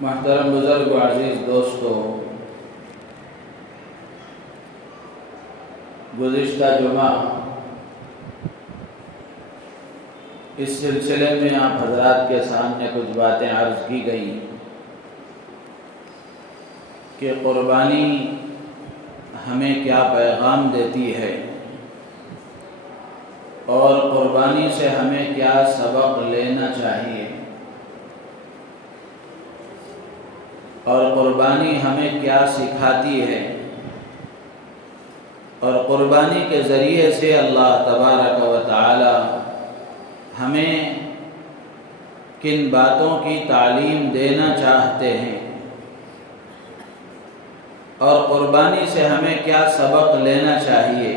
محترم بزرگ و عزیز دوستو، گزشتہ جمعہ اس سلسلے میں آپ حضرات کے سامنے کچھ باتیں عرض کی گئی کہ قربانی ہمیں کیا پیغام دیتی ہے اور قربانی سے ہمیں کیا سبق لینا چاہیے، اور قربانی ہمیں کیا سکھاتی ہے، اور قربانی کے ذریعے سے اللہ تبارک و تعالی ہمیں کن باتوں کی تعلیم دینا چاہتے ہیں، اور قربانی سے ہمیں کیا سبق لینا چاہیے۔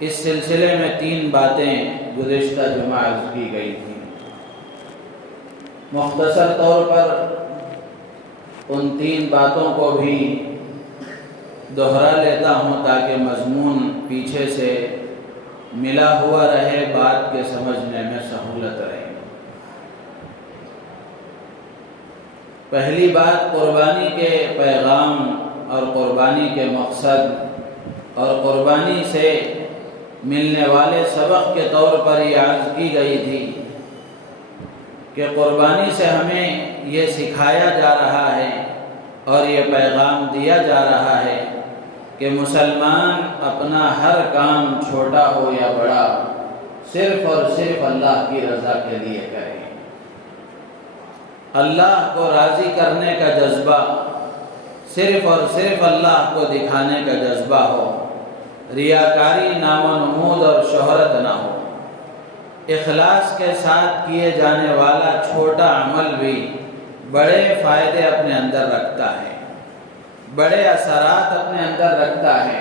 اس سلسلے میں 3 باتیں گزشتہ جمعہ عرض کی گئی تھیں۔ مختصر طور پر ان 3 باتوں کو بھی دہرا لیتا ہوں تاکہ مضمون پیچھے سے ملا ہوا رہے، بات کے سمجھنے میں سہولت رہے۔ پہلی بات قربانی کے پیغام اور قربانی کے مقصد اور قربانی سے ملنے والے سبق کے طور پر یہ عرض کی گئی تھی کہ قربانی سے ہمیں یہ سکھایا جا رہا ہے اور یہ پیغام دیا جا رہا ہے کہ مسلمان اپنا ہر کام چھوٹا ہو یا بڑا صرف اور صرف اللہ کی رضا کے لیے کرے۔ اللہ کو راضی کرنے کا جذبہ، صرف اور صرف اللہ کو دکھانے کا جذبہ ہو، ریاکاری، نام و نمود اور شہرت نہ ہو۔ اخلاص کے ساتھ کیے جانے والا چھوٹا عمل بھی بڑے فائدے اپنے اندر رکھتا ہے، بڑے اثرات اپنے اندر رکھتا ہے،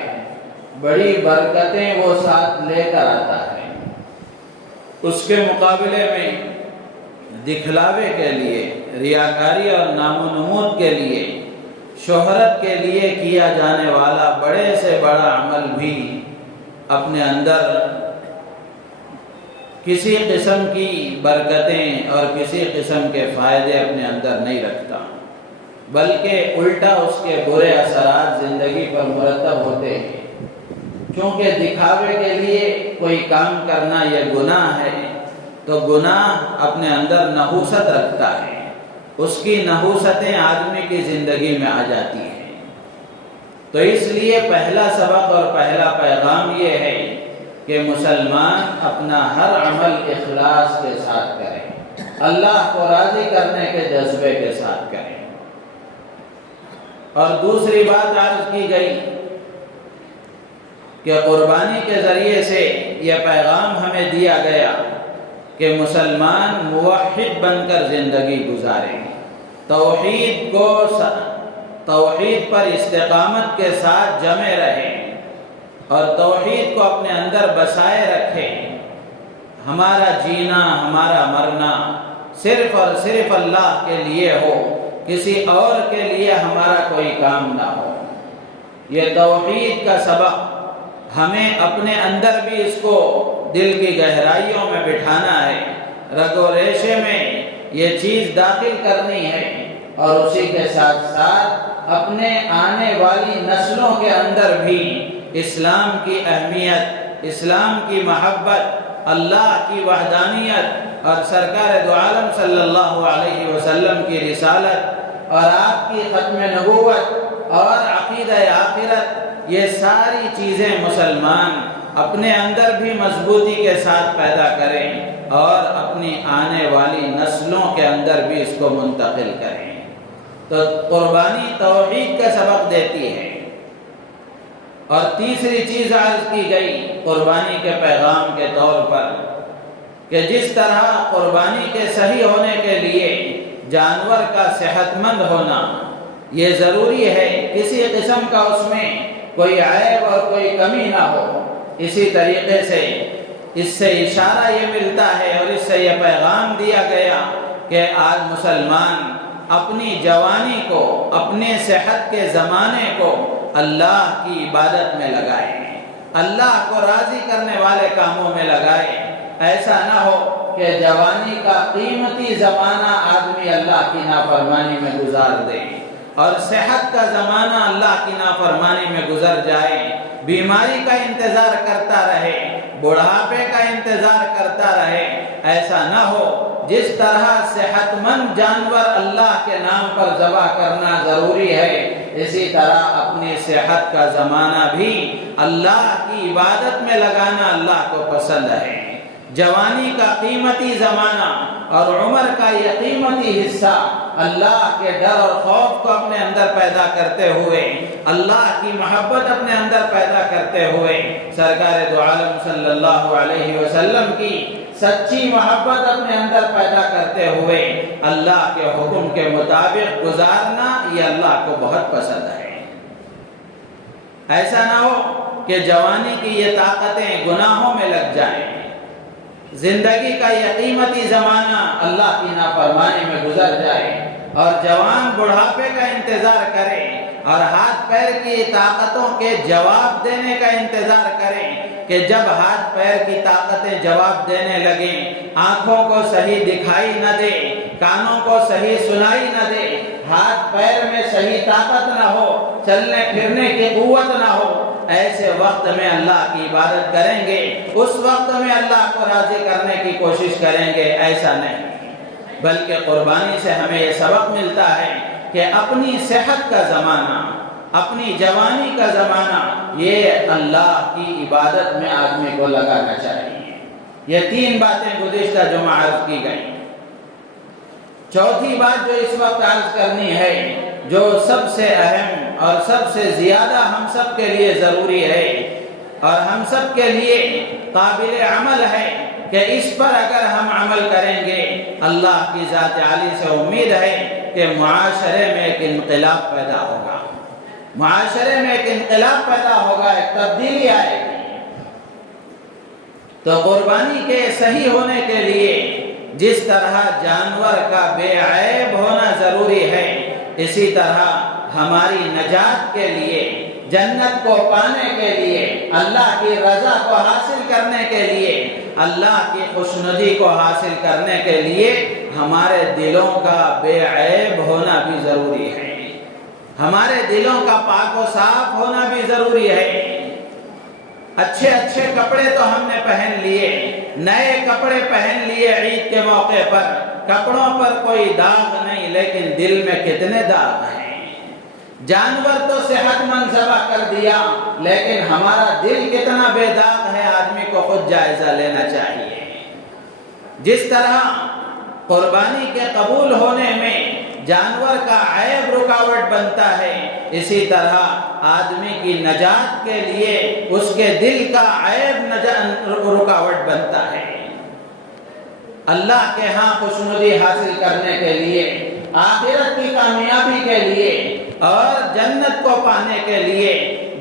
بڑی برکتیں وہ ساتھ لے کر آتا ہے۔ اس کے مقابلے میں دکھلاوے کے لیے، ریاکاری اور نام و نمود کے لیے، شہرت کے لیے کیا جانے والا بڑے سے بڑا عمل بھی اپنے اندر کسی قسم کی برکتیں اور کسی قسم کے فائدے اپنے اندر نہیں رکھتا، بلکہ الٹا اس کے برے اثرات زندگی پر مرتب ہوتے ہیں۔ کیونکہ دکھاوے کے لیے کوئی کام کرنا یہ گناہ ہے، تو گناہ اپنے اندر نحوست رکھتا ہے، اس کی نحوستیں آدمی کی زندگی میں آ جاتی ہیں۔ تو اس لیے پہلا سبق اور پہلا پیغام یہ ہے کہ مسلمان اپنا ہر عمل اخلاص کے ساتھ کرے، اللہ کو راضی کرنے کے جذبے کے ساتھ کرے۔ اور دوسری بات عرض کی گئی کہ قربانی کے ذریعے سے یہ پیغام ہمیں دیا گیا کہ مسلمان موحد بن کر زندگی گزارے، توحید پر استقامت کے ساتھ جمے رہے اور توحید کو اپنے اندر بسائے رکھے۔ ہمارا جینا، ہمارا مرنا صرف اور صرف اللہ کے لیے ہو، کسی اور کے لیے ہمارا کوئی کام نہ ہو۔ یہ توحید کا سبق ہمیں اپنے اندر بھی اس کو دل کی گہرائیوں میں بٹھانا ہے، رگ و ریشے میں یہ چیز داخل کرنی ہے، اور اسی کے ساتھ ساتھ اپنے آنے والی نسلوں کے اندر بھی اسلام کی اہمیت، اسلام کی محبت، اللہ کی وحدانیت اور سرکار دو عالم صلی اللہ علیہ وسلم کی رسالت اور آپ کی ختم نبوت اور عقیدہ آخرت، یہ ساری چیزیں مسلمان اپنے اندر بھی مضبوطی کے ساتھ پیدا کریں اور اپنی آنے والی نسلوں کے اندر بھی اس کو منتقل کریں۔ تو قربانی توحید کا سبق دیتی ہے۔ اور تیسری چیز عرض کی گئی قربانی کے پیغام کے طور پر کہ جس طرح قربانی کے صحیح ہونے کے لیے جانور کا صحت مند ہونا یہ ضروری ہے، کسی قسم کا اس میں کوئی عیب اور کوئی کمی نہ ہو، اسی طریقے سے اس سے اشارہ یہ ملتا ہے اور اس سے یہ پیغام دیا گیا کہ آج مسلمان اپنی جوانی کو، اپنے صحت کے زمانے کو اللہ کی عبادت میں لگائے، اللہ کو راضی کرنے والے کاموں میں لگائے۔ ایسا نہ ہو کہ جوانی کا قیمتی زمانہ آدمی اللہ کی نافرمانی میں گزار دے اور صحت کا زمانہ اللہ کی نافرمانی میں گزر جائے، بیماری کا انتظار کرتا رہے، بڑھاپے کا انتظار کرتا رہے۔ ایسا نہ ہو جس طرح صحت مند جانور اللہ کے نام پر ذبح کرنا ضروری ہے، اسی طرح اپنی صحت کا زمانہ بھی اللہ کی عبادت میں لگانا اللہ کو پسند ہے۔ جوانی کا قیمتی زمانہ اور عمر کا یہ قیمتی حصہ اللہ کے ڈر اور خوف کو اپنے اندر پیدا کرتے ہوئے، اللہ کی محبت اپنے اندر پیدا کرتے ہوئے، سرکار دو عالم صلی اللہ علیہ وسلم کی سچی محبت اپنے اندر پیدا کرتے ہوئے اللہ کے حکم کے مطابق گزارنا یہ اللہ کو بہت پسند ہے۔ ایسا نہ ہو کہ جوانی کی یہ طاقتیں گناہوں میں لگ جائیں، زندگی کا یہ قیمتی زمانہ اللہ کی نافرمانی میں گزر جائے اور جوان بڑھاپے کا انتظار کرے اور ہاتھ پیر کی طاقتوں کے جواب دینے کا انتظار کرے کہ جب ہاتھ پیر کی طاقتیں جواب دینے لگیں، آنکھوں کو صحیح دکھائی نہ دے، کانوں کو صحیح سنائی نہ دے، ہاتھ پیر میں صحیح طاقت نہ ہو، چلنے پھرنے کی قوت نہ ہو، ایسے وقت میں اللہ کی عبادت کریں گے، اس وقت میں اللہ کو راضی کرنے کی کوشش کریں گے؟ ایسا نہیں، بلکہ قربانی سے ہمیں یہ سبق ملتا ہے کہ اپنی صحت کا زمانہ، اپنی جوانی کا زمانہ یہ اللہ کی عبادت میں آدمی کو لگانا چاہیے۔ یہ تین باتیں گزشتہ جمعہ عرض کی گئیں۔ چوتھی بات جو اس وقت عرض کرنی ہے، جو سب سے اہم اور سب سے زیادہ ہم سب کے لیے ضروری ہے اور ہم سب کے لیے قابل عمل ہے کہ اس پر اگر ہم عمل کریں گے، اللہ کی ذات عالی سے امید ہے کہ معاشرے میں ایک انقلاب پیدا ہوگا، معاشرے میں ایک انقلاب پیدا ہوگا، ایک تبدیلی آئے گی۔ تو قربانی کے صحیح ہونے کے لیے جس طرح جانور کا بے عیب ہونا ضروری ہے، اسی طرح ہماری نجات کے لیے، جنت کو پانے کے لیے، اللہ کی رضا کو حاصل کرنے کے لیے، اللہ کی خوشنودی کو حاصل کرنے کے لیے ہمارے دلوں کا بے عیب ہونا بھی ضروری ہے، ہمارے دلوں کا پاک و صاف ہونا بھی ضروری ہے۔ اچھے اچھے کپڑے تو ہم نے پہن لیے، نئے کپڑے پہن لیے عید کے موقع پر، کپڑوں پر کوئی داغ نہیں، لیکن دل میں کتنے داغ ہیں۔ جانور تو صحت مند ذبح کر دیا، لیکن ہمارا دل کتنا بے داغ ہے، آدمی کو خود جائزہ لینا چاہیے۔ جس طرح قربانی کے قبول ہونے میں جانور کا عیب رکاوٹ بنتا ہے، اسی طرح آدمی کی نجات کے لیے اس کے دل کا عیب رکاوٹ بنتا ہے۔ اللہ کے ہاں خوشنودی حاصل کرنے کے لیے، آخرت کی کامیابی کے لیے اور جنت کو پانے کے لیے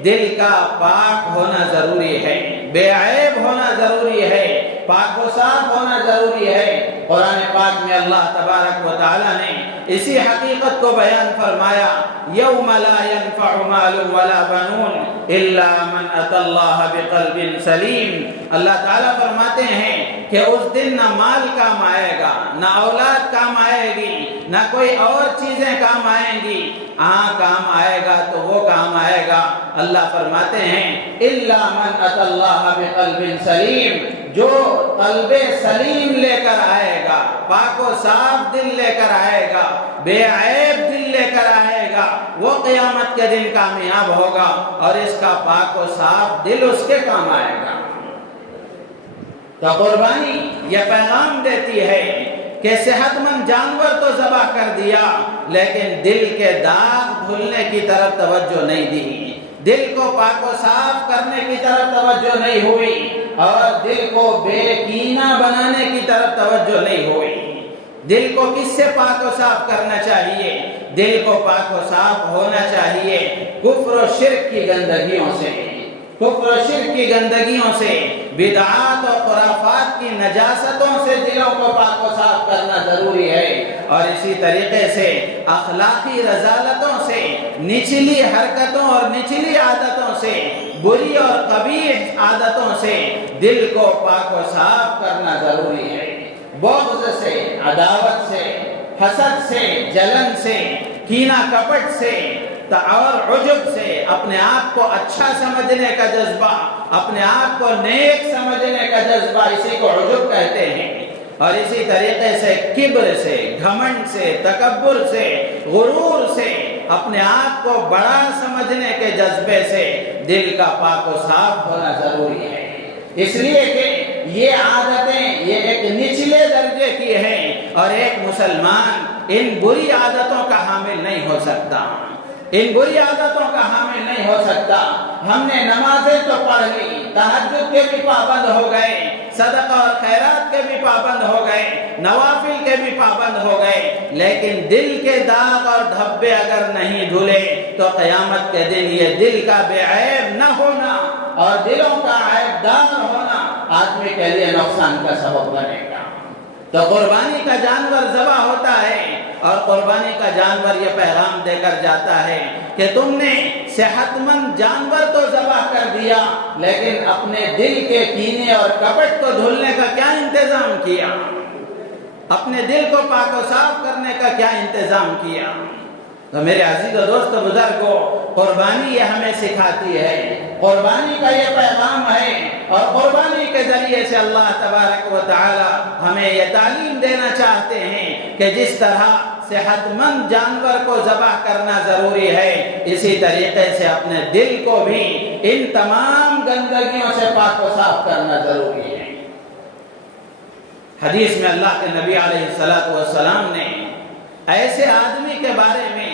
دل کا پاک ہونا ضروری ہے، بے عیب ہونا ضروری ہے، پاک و صاف ہونا ضروری ہے۔ قرآن پاک میں اللہ تبارک و تعالی نے اسی حقیقت کو بیان فرمایا، یوم لا ينفع مال ولا بنون الا من اتى اللہ بقلب سلیم۔ اللہ تعالیٰ فرماتے ہیں کہ اس دن نہ مال کام آئے گا، نہ اولاد کام آئے گی، نہ کوئی اور چیزیں کام آئیں گی، کام آئے گا تو وہ کام آئے گا، اللہ فرماتے ہیں الا من اتى اللہ بقلب سلیم، جو قلب سلیم لے کر آئے گا، پاک و صاف دل لے کر آئے گا، بے عیب دل لے کر آئے گا، وہ قیامت کے دن کامیاب ہوگا اور اس کا پاک و صاف دل اس کے کام آئے گا۔ تو قربانی یہ پیغام دیتی ہے کہ صحت مند جانور تو ذبح کر دیا، لیکن دل کے داغ دھلنے کی طرف توجہ نہیں دی، دل کو پاک و صاف کرنے کی طرف توجہ نہیں ہوئی اور دل کو بے کینہ بنانے کی طرف توجہ نہیں ہوئی۔ دل کو کس سے پاک و صاف کرنا چاہیے؟ دل کو پاک و صاف ہونا چاہیے کفر و شرک کی گندگیوں سے، کفر و شرک کی گندگیوں سے، بدعات اور خرافات کی نجاستوں سے دلوں کو پاک و صاف کرنا ضروری ہے، اور اسی طریقے سے اخلاقی رذالتوں سے، نچلی حرکتوں اور نچلی عادتوں سے، بری اور قبیح عادتوں سے دل کو پاک و صاف کرنا ضروری ہے۔ بغض سے، عداوت سے، حسد سے، جلن سے، کینہ کپٹ سے اور عجب سے، اپنے آپ کو اچھا سمجھنے کا جذبہ، اپنے آپ کو نیک سمجھنے کا جذبہ، اسی کو عجب کہتے ہیں۔ اور اسی طریقے سے کبر سے، گھمنڈ سے، تکبر سے، غرور سے، اپنے آپ کو بڑا سمجھنے کے جذبے سے دل کا پاک و صاف ہونا ضروری ہے۔ اس لیے کہ یہ عادتیں یہ ایک نچلے درجے کی ہیں اور ایک مسلمان ان بری عادتوں کا حامل نہیں ہو سکتا، ان بری عادتوں کا حامل نہیں ہو سکتا۔ ہم نے نمازیں تو پڑھ لی، تہجد کے بھی پابند ہو گئے، صدقہ اور خیرات کے بھی پابند ہو گئے، نوافل کے بھی پابند ہو گئے، لیکن دل کے داغ اور دھبے اگر نہیں دھلے تو قیامت کے دن یہ دل کا بے عیب نہ ہونا اور دلوں کا عیب دار ہونا آدمی کے لیے نقصان کا سبب بنے گا۔ تو قربانی کا جانور ذبح ہوتا ہے اور قربانی کا جانور یہ پیغام دے کر جاتا ہے کہ تم نے صحت مند جانور تو ذبح کر دیا، لیکن اپنے دل کے کینے اور کپٹ کو دھلنے کا کیا انتظام کیا؟ اپنے دل کو پاک و صاف کرنے کا کیا انتظام کیا؟ تو میرے عزیز و دوست بزرگوں، قربانی یہ ہمیں سکھاتی ہے، قربانی کا یہ پیغام ہے، اور قربانی کے ذریعے سے اللہ تبارک و تعالی ہمیں یہ تعلیم دینا چاہتے ہیں کہ جس طرح صحت مند جانور کو ذبح کرنا ضروری ہے، اسی طریقے سے اپنے دل کو بھی ان تمام گندگیوں سے پاک و صاف کرنا ضروری ہے۔ حدیث میں اللہ کے نبی علیہ السلام نے ایسے آدمی کے بارے میں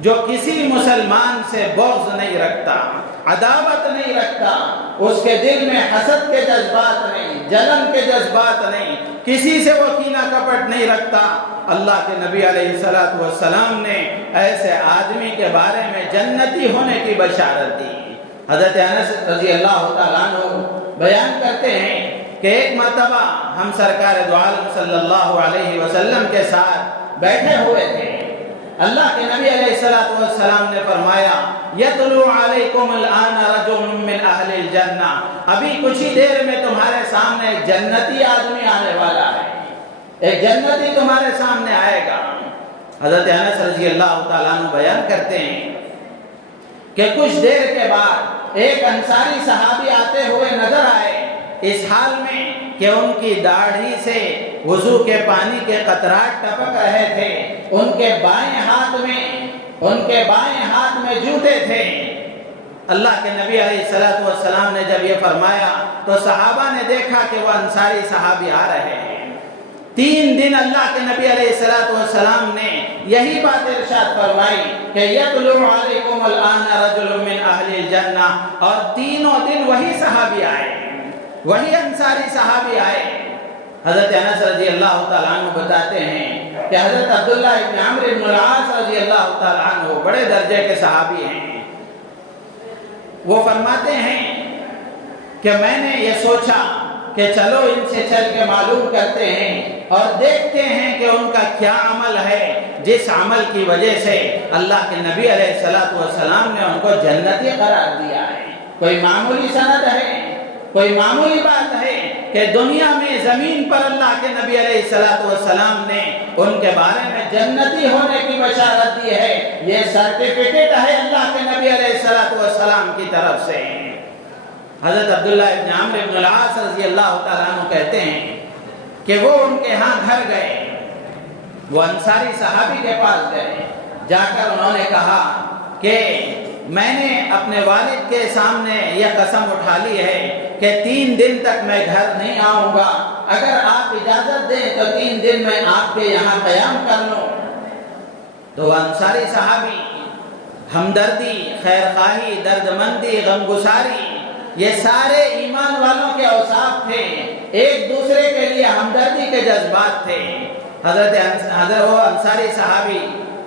جو کسی مسلمان سے بغض نہیں رکھتا، عداوت نہیں رکھتا، اس کے دل میں حسد کے جذبات نہیں، جلن کے جذبات نہیں، کسی سے وہ کینہ کپٹ نہیں رکھتا، اللہ کے نبی علیہ السلام نے ایسے آدمی کے بارے میں جنتی ہونے کی بشارت دی۔ حضرت انس رضی اللہ تعالیٰ عنہ بیان کرتے ہیں کہ ایک مرتبہ ہم سرکار دو عالم صلی اللہ علیہ وسلم کے ساتھ بیٹھے ہوئے تھے، اللہ کے نبی علیہ السلام نے فرمایا یتلو علیکم الآن رجل من اہل الجنہ، ابھی کچھ ہی دیر میں تمہارے سامنے ایک جنتی آدمی آنے والا ہے، ایک جنتی تمہارے سامنے آئے گا۔ حضرت انس رضی اللہ تعالیٰ عنہ بیان کرتے ہیں کہ کچھ دیر کے بعد ایک انصاری صحابی آتے ہوئے نظر آئے، اس حال میں کہ ان کی داڑھی سے وضو کے پانی کے قطرات ٹپک رہے تھے، ان کے بائیں ہاتھ میں جوتے تھے۔ اللہ کے نبی علیہ السلام نے جب یہ فرمایا تو صحابہ نے دیکھا کہ وہ انصاری صحابی آ رہے ہیں۔ 3 دن اللہ کے نبی علیہ السلام نے یہی بات ارشاد فرمائی کہ یطلع علیکم الآن رجل من اہل الجنہ، اور تینوں دن وہی صحابی آئے، وہی انصاری صحابی آئے۔ حضرت انس رضی اللہ تعالیٰ عنہ بتاتے ہیں کہ حضرت عبداللہ ابن عمرو بن العاص رضی اللہ تعالیٰ عنہ بڑے درجے کے صحابی ہیں، وہ فرماتے ہیں کہ میں نے یہ سوچا کہ چلو ان سے چل کے معلوم کرتے ہیں اور دیکھتے ہیں کہ ان کا کیا عمل ہے جس عمل کی وجہ سے اللہ کے نبی علیہ السلام نے ان کو جنتی قرار دیا ہے۔ کوئی معمولی سند ہے، کوئی معمولی بات ہے کہ دنیا میں زمین پر اللہ کے نبی علیہ السلام نے ان کے بارے میں جنتی ہونے کی بشارت دی ہے، یہ سرٹیفکیٹ ہے اللہ کے نبی علیہ السلام کی طرف سے۔ حضرت عبداللہ ابن عمرو بن العاص رضی اللہ تعالیٰ عنہ کہتے ہیں کہ وہ ان کے ہاں گھر گئے، وہ انصاری صحابی کے پاس گئے، جا کر انہوں نے کہا کہ میں نے اپنے والد کے سامنے یہ قسم اٹھا لی ہے کہ 3 دن تک میں گھر نہیں آؤں گا، اگر آپ اجازت دیں تو 3 دن میں آپ کے یہاں قیام کر لوں۔ تو وہ انصاری صحابی ہمدردی، خیرخواہی، دردمندی، غمگساری، یہ سارے ایمان والوں کے اوصاف تھے، ایک دوسرے کے لیے ہمدردی کے جذبات تھے۔ حضرت وہ انصاری صحابی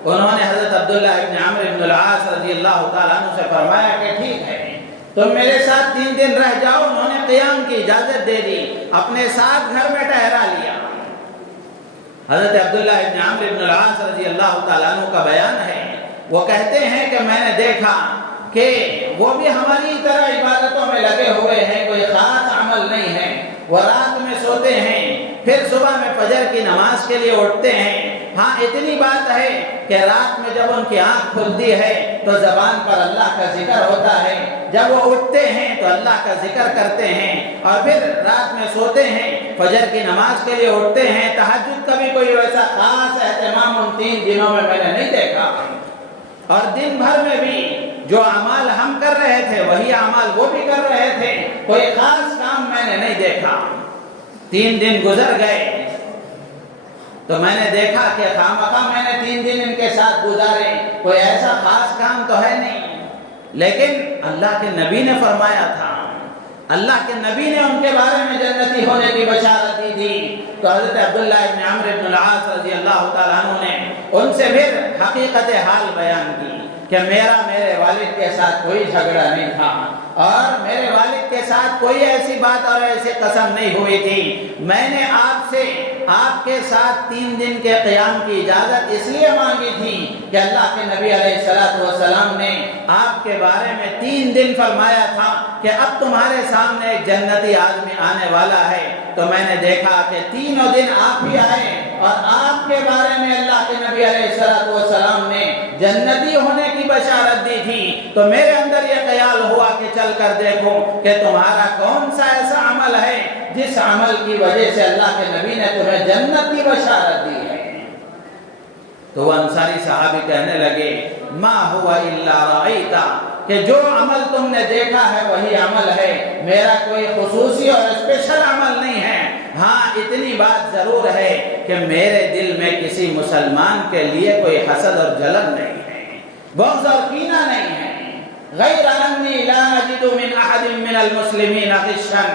انہوں نے حضرت عبداللہ ابن عمرو بن العاص رضی اللہ تعالیٰ عنہ سے فرمایا کہ ٹھیک ہے تم میرے ساتھ 3 دن رہ جاؤ۔ انہوں نے قیام کی اجازت دے دی، اپنے ساتھ گھر میں ٹھہرا لیا۔ حضرت عبداللہ ابن عمرو بن العاص رضی اللہ تعالیٰ عنہ کا بیان ہے، وہ کہتے ہیں کہ میں نے دیکھا کہ وہ بھی ہماری طرح عبادتوں میں لگے ہوئے ہیں، کوئی خاص عمل نہیں ہے، وہ رات میں سوتے ہیں، پھر صبح میں فجر کی نماز کے لیے اٹھتے ہیں۔ ہاں اتنی بات ہے کہ رات میں جب ان کی آنکھ کھلتی ہے تو زبان پر اللہ کا ذکر ہوتا ہے، جب وہ اٹھتے ہیں تو اللہ کا ذکر کرتے ہیں، اور پھر رات میں سوتے ہیں، فجر کی نماز کے لیے اٹھتے ہیں۔ تہجد کا بھی کوئی ویسا خاص اہتمام ان 3 دنوں میں نے نہیں دیکھا، اور دن بھر میں بھی جو اعمال ہم کر رہے تھے وہی اعمال وہ بھی کر رہے تھے، کوئی خاص کام میں نے نہیں دیکھا۔ 3 دن گزر گئے تو میں نے دیکھا کہ خامخواہ میں نے 3 دن ان کے ساتھ گزارے، کوئی ایسا خاص کام تو ہے نہیں، لیکن اللہ کے نبی نے فرمایا تھا، اللہ کے نبی نے ان کے بارے میں جنتی ہونے کی بشارت دی تھی۔ تو حضرت عبداللہ ابن عمرو بن العاص رضی اللہ تعالیٰ عنہ نے ان سے پھر حقیقت حال بیان کی کہ میرے والد کے ساتھ کوئی جھگڑا نہیں تھا، اور میرے والد کے ساتھ کوئی ایسی بات اور ایسی قسم نہیں ہوئی تھی۔ میں نے آپ کے ساتھ 3 دن کے قیام کی اجازت اس لیے مانگی تھی کہ اللہ کے نبی علیہ السلام نے آپ کے بارے میں 3 دن فرمایا تھا کہ اب تمہارے سامنے ایک جنتی آدمی آنے والا ہے، تو میں نے دیکھا کہ 3 دن آپ ہی آئے اور آپ کے بارے میں اللہ کے نبی علیہ السلام نے جنتی ہونے کی بشارت دی تھی۔ تو میرے اندر یہ خیال ہوا کہ چل کر دیکھو کہ تمہارا کون سا ایسا عمل ہے جس عمل کی وجہ سے اللہ کے نبی نے تمہیں جنت کی بشارت دی ہے۔ تو وہ انصاری صحابی کہنے لگے، ما ہوا الا رأیتا، کہ جو عمل تم نے دیکھا ہے وہی عمل ہے، میرا کوئی خصوصی اور اسپیشل عمل نہیں ہے۔ ہاں اتنی بات ضرور ہے کہ میرے دل میں کسی مسلمان کے لیے کوئی حسد اور جلن نہیں ہے، بغض اور کینہ نہیں ہے۔ غیر انی لا اجد من احد من المسلمین غشا،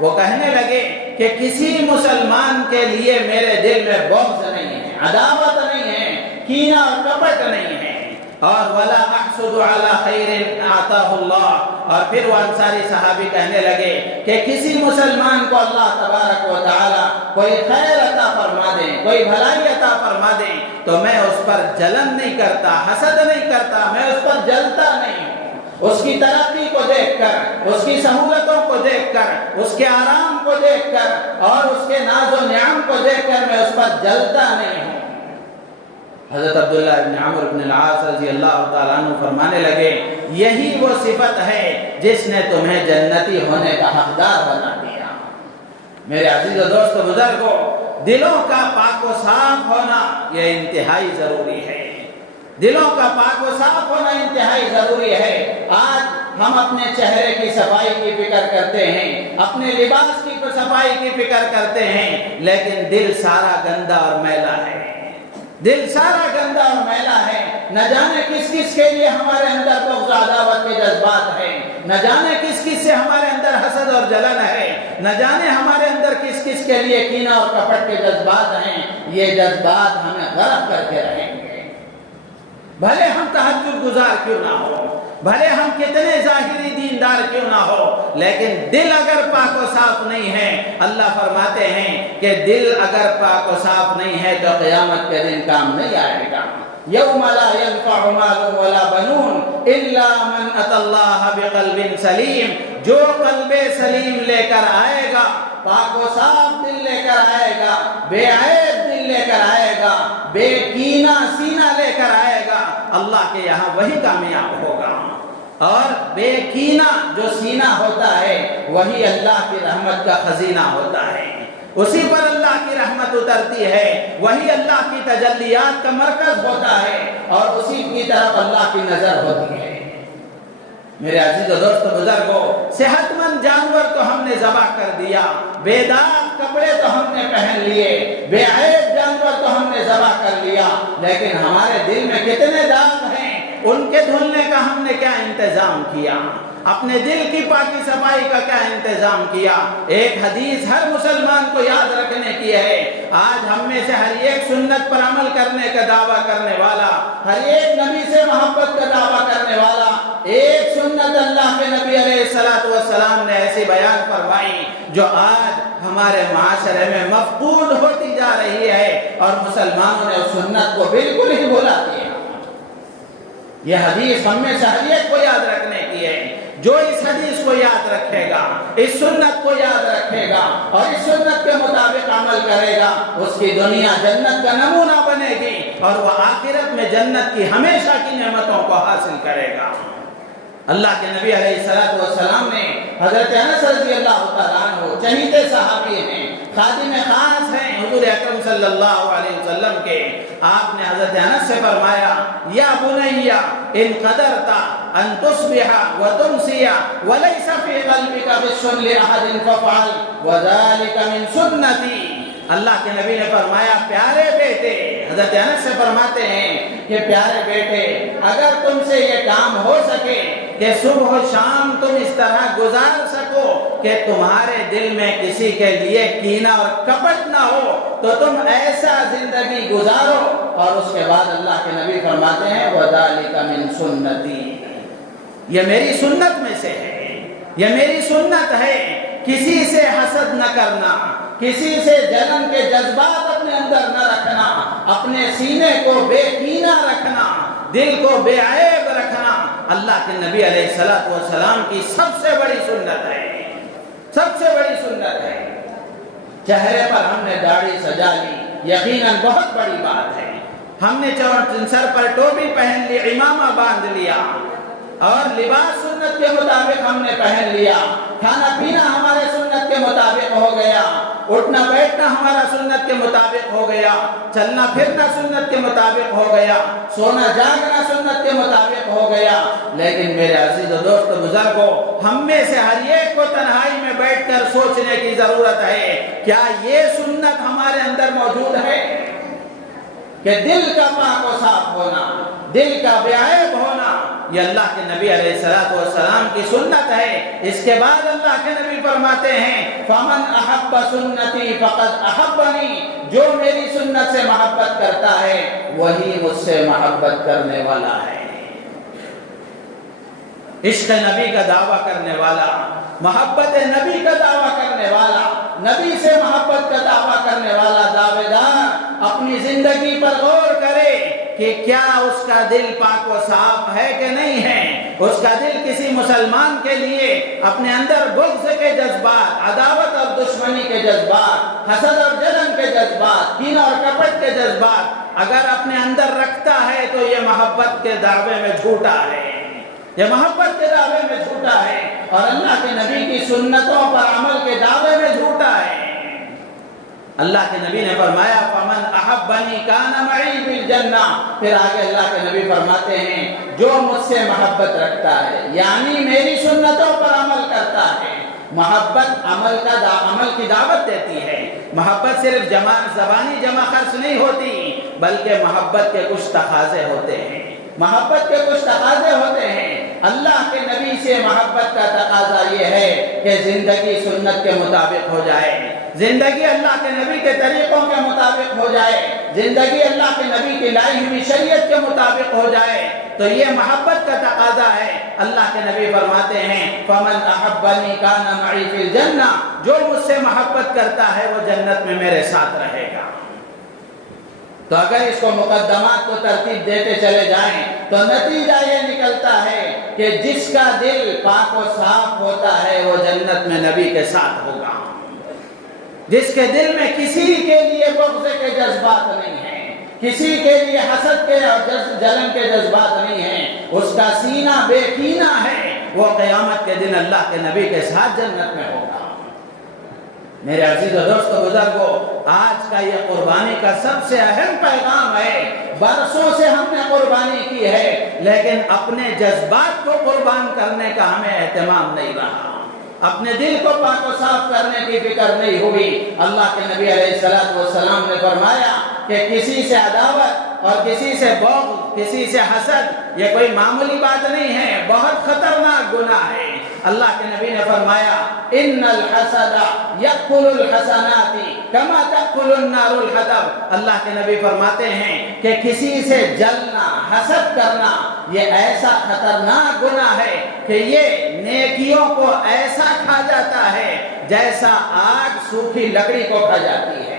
وہ کہنے لگے کہ کسی مسلمان کے لیے میرے دل میں بغض نہیں ہے، عداوت نہیں ہے، کینہ اور کپٹ نہیں ہے، اور ولا احسد علی خیر اعطاہ اللہ۔ اور پھر وہ انصاری صحابی کہنے لگے کہ کسی مسلمان کو اللہ تبارک و تعالی کوئی خیر عطا فرما دیں، کوئی بھلائی عطا فرما دیں تو میں اس پر جلن نہیں کرتا، حسد نہیں کرتا، میں اس پر جلتا نہیں ہوں۔ اس کی ترقی کو دیکھ کر، اس کی سہولتوں کو دیکھ کر، اس کے آرام کو دیکھ کر اور اس کے ناز و نعم کو دیکھ کر میں اس پر جلتا نہیں ہوں۔ حضرت عبداللہ ابن عمرو بن العاص رضی اللہ تعالیٰ عنہ فرمانے لگے، یہی وہ صفت ہے جس نے تمہیں جنتی ہونے کا حقدار بنا دیا۔ میرے عزیز و دوست و بزرگوں، دلوں کا پاک و صاف ہونا یہ انتہائی ضروری ہے، دلوں کا پاک و صاف ہونا انتہائی ضروری ہے۔ آج ہم اپنے چہرے کی صفائی کی فکر کرتے ہیں، اپنے لباس کی صفائی کی فکر کرتے ہیں، لیکن دل سارا گندا اور میلا ہے، دل سارا گندا اور میلا ہے۔ نہ جانے کس کس کے لیے ہمارے اندر بغض عداوت کے جذبات ہیں، نہ جانے کس کس سے ہمارے اندر حسد اور جلن ہے، نہ جانے ہمارے اندر کس کس کے لیے کینہ اور کپٹ کے جذبات ہیں۔ یہ جذبات ہمیں غرق کر کے رہیں گے، بھلے ہم تہجد گزار کیوں نہ ہو، بھلے ہم کتنے ظاہری دیندار کیوں نہ ہو، لیکن دل اگر پاک و صاف نہیں ہے، اللہ فرماتے ہیں کہ دل اگر پاک و صاف نہیں ہے تو قیامت کے دن کام نہیں آئے گا۔ یوم لا ينفع مال ولا بنون الا من اتى الله بقلب سلیم، جو قلب سلیم لے کر آئے گا، پاک و صاف دل لے کر آئے گا، بے عیب دل لے کر آئے گا، بے کینہ سینہ لے کر آئے گا، اللہ کے یہاں وہی کامیاب ہوگا۔ اور بے کینہ جو سینہ ہوتا ہے وہی اللہ کی رحمت کا خزینہ ہوتا ہے، اسی پر اللہ کی رحمت اترتی ہے، وہی اللہ کی تجلیات کا مرکز ہوتا ہے، اور اسی کی طرف اللہ کی نظر ہوتی ہے۔ میرے عزیز و دوست بزرگوں، صحت مند جانور تو ہم نے ذبح کر دیا، بے داغ کپڑے تو ہم نے پہن لیے، بے عیب جانور تو ہم نے ذبح کر لیا، لیکن ہمارے دل میں کتنے داغ ہیں، ان کے دھلنے کا ہم نے کیا انتظام کیا؟ اپنے دل کی پاکی صفائی کا کیا انتظام کیا؟ ایک حدیث ہر مسلمان کو یاد رکھنے کی ہے۔ آج ہم میں سے ہر ایک سنت پر عمل کرنے کا دعویٰ کرنے والا، ہر ایک نبی سے محبت کا دعویٰ کرنے والا، ایک سنت اللہ کے نبی علیہ السلام نے ایسی بیان فرمائی جو آج ہمارے معاشرے میں مفقود ہوتی جا رہی ہے، اور مسلمانوں نے اس سنت کو بالکل ہی بھلا دیا۔ یہ حدیث ہم میں سے ہر ایک کو یاد رکھنے کی ہے۔ جو اس حدیث کو یاد رکھے گا، اس سنت کو یاد رکھے گا اور اس سنت کے مطابق عمل کرے گا، اس کی دنیا جنت کا نمونہ بنے گی اور وہ آخرت میں جنت کی ہمیشہ کی نعمتوں کو حاصل کرے گا۔ اللہ کے نبی علیہ السلام نے حضرت انس رضی اللہ تعالیٰ عنہ چہیتے صحابی ہیں، خادم خاص ہیں حضور اکرم صلی اللہ علیہ وسلم کے، آپ نے حضرت انس سے فرمایا یا بنی ان قدرت ان تصبح وتمسی وليس في قلبك غش لأحد فافعل وذلك من سنتی۔ اللہ کے نبی نے فرمایا پیارے بیٹے، حضرت انس سے فرماتے ہیں کہ پیارے بیٹے اگر تم سے یہ کام ہو سکے کہ صبح و شام تم اس طرح گزار سکو کہ تمہارے دل میں کسی کے لیے کینہ اور کپٹ نہ ہو تو تم ایسا زندگی گزارو۔ اور اس کے بعد اللہ کے نبی فرماتے ہیں وَذَلِكَ مِن سُنَّتِي، یہ میری سنت میں سے ہے، یہ میری سنت ہے۔ کسی سے حسد نہ کرنا، کسی سے جلن کے جذبات اپنے اندر نہ رکھنا، اپنے سینے کو بے کینہ رکھنا، دل کو بے عیب رکھنا اللہ کے نبی علیہ السلام کی سب سے بڑی سنت ہے، سب سے بڑی سنت ہے۔ چہرے پر ہم نے داڑھی سجا لی، یقیناً بہت بڑی بات ہے۔ ہم نے سر پر ٹوپی پہن لی، امامہ باندھ لیا اور لباس سنت کے مطابق ہم نے پہن لیا، کھانا پینا ہمارے سنت کے مطابق ہو گیا، اٹھنا بیٹھنا ہمارا سنت کے مطابق ہو گیا، چلنا پھرنا سنت کے مطابق ہو گیا، سونا جاگنا سنت کے مطابق ہو گیا۔ لیکن میرے عزیز و دوست بزرگوں، ہم میں سے ہر ایک کو تنہائی میں بیٹھ کر سوچنے کی ضرورت ہے، کیا یہ سنت ہمارے اندر موجود ہے کہ دل کا پاک و صاف ہونا، دل کا بے عیب ہونا یہ اللہ کے نبی علیہ السلام کی سنت ہے۔ اس کے بعد اللہ کے نبی فرماتے ہیں فَمَنْ أَحَبَّ سُنَّتِي فَقَدْ أَحَبَّنِي، جو میری سنت سے محبت کرتا ہے وہی مجھ سے محبت کرنے والا ہے۔ عشق نبی کا دعویٰ کرنے والا، محبت نبی کا دعویٰ کرنے والا، نبی سے محبت کا دعویٰ کرنے والا دعوے دار اپنی زندگی پر غور کرے کہ کیا اس کا دل پاک و صاف ہے کہ نہیں ہے۔ اس کا دل کسی مسلمان کے لیے اپنے اندر بغض کے جذبات، عداوت اور دشمنی کے جذبات، حسد اور جلن کے جذبات، کینہ اور کپٹ کے جذبات اگر اپنے اندر رکھتا ہے تو یہ محبت کے دعوے میں جھوٹا ہے، یہ محبت کے دعوے میں جھوٹا ہے اور اللہ کے نبی کی سنتوں پر عمل کے دعوے میں جھوٹا ہے۔ اللہ کے نبی نے فرمایا فَمَنْ أَحَبَّنِي كَانَ مَعِي بِالْجَنَّةِ، پھر آگے اللہ کے نبی فرماتے ہیں جو مجھ سے محبت رکھتا ہے یعنی میری سنتوں پر عمل کرتا ہے۔ محبت عمل کی دعوت دیتی ہے۔ محبت صرف زبانی جمع خرچ نہیں ہوتی بلکہ محبت کے کچھ تقاضے ہوتے ہیں، محبت کے کچھ تقاضے ہوتے ہیں۔ اللہ کے نبی سے محبت کا تقاضا یہ ہے کہ زندگی سنت کے مطابق ہو جائے، زندگی اللہ کے نبی کے طریقوں کے مطابق ہو جائے، زندگی اللہ کے نبی کی لائی ہوئی شریعت کے مطابق ہو جائے، تو یہ محبت کا تقاضا ہے۔ اللہ کے نبی فرماتے ہیں فَمَنْ أَحَبَّنِي كَانَ مَعِي فِي الْجَنَّةِ، جو مجھ سے محبت کرتا ہے وہ جنت میں میرے ساتھ رہے گا۔ تو اگر اس کو مقدمات کو ترتیب دیتے چلے جائیں تو نتیجہ یہ نکلتا ہے کہ جس کا دل پاک و صاف ہوتا ہے وہ جنت میں نبی کے ساتھ ہوگا۔ جس کے دل میں کسی کے لیے بغض کے جذبات نہیں ہیں، کسی کے لیے حسد کے اور جلن کے جذبات نہیں ہیں، اس کا سینہ بے کینہ ہے، وہ قیامت کے دن اللہ کے نبی کے ساتھ جنت میں ہوگا۔ میرے عزیز و دوست بزرگوں، آج کا یہ قربانی کا سب سے اہم پیغام ہے۔ برسوں سے ہم نے قربانی کی ہے لیکن اپنے جذبات کو قربان کرنے کا ہمیں اہتمام نہیں رہا، اپنے دل کو پاک و صاف کرنے کی فکر نہیں ہوئی۔ اللہ کے نبی علیہ السلام نے فرمایا کہ کسی سے عداوت اور کسی سے بغض، کسی سے حسد یہ کوئی معمولی بات نہیں ہے، بہت خطرناک گناہ ہے۔ اللہ کے نبی نے فرمایا ان الحسد یأکل الحسنات کما تأکل النار الحطب۔ اللہ کے نبی فرماتے ہیں کہ کسی سے جلنا، حسد کرنا یہ ایسا خطرناک گناہ ہے کہ یہ نیکیوں کو ایسا کھا جاتا ہے جیسا آگ سوکھی لکڑی کو کھا جاتی ہے۔